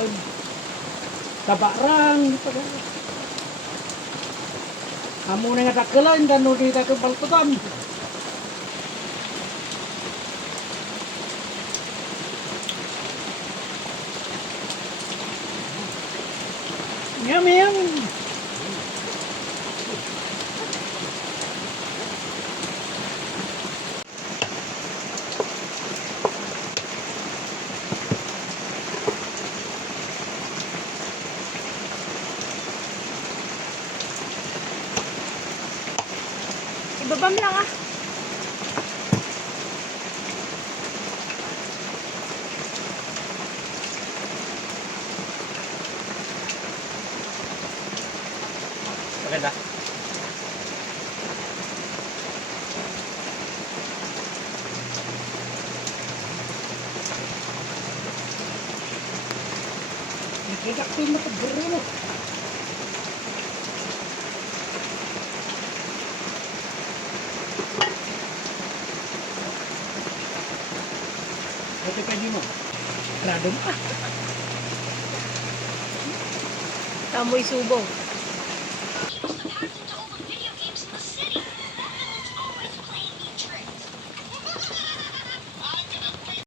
Balton. Tabarang. Amo na nga takelan dan udi tak balton. Yum yum. Ibabam lang ah. Maganda. Nakita ko yung nakaburo. Ito pwede mo. Rado mo. Tamoy subo.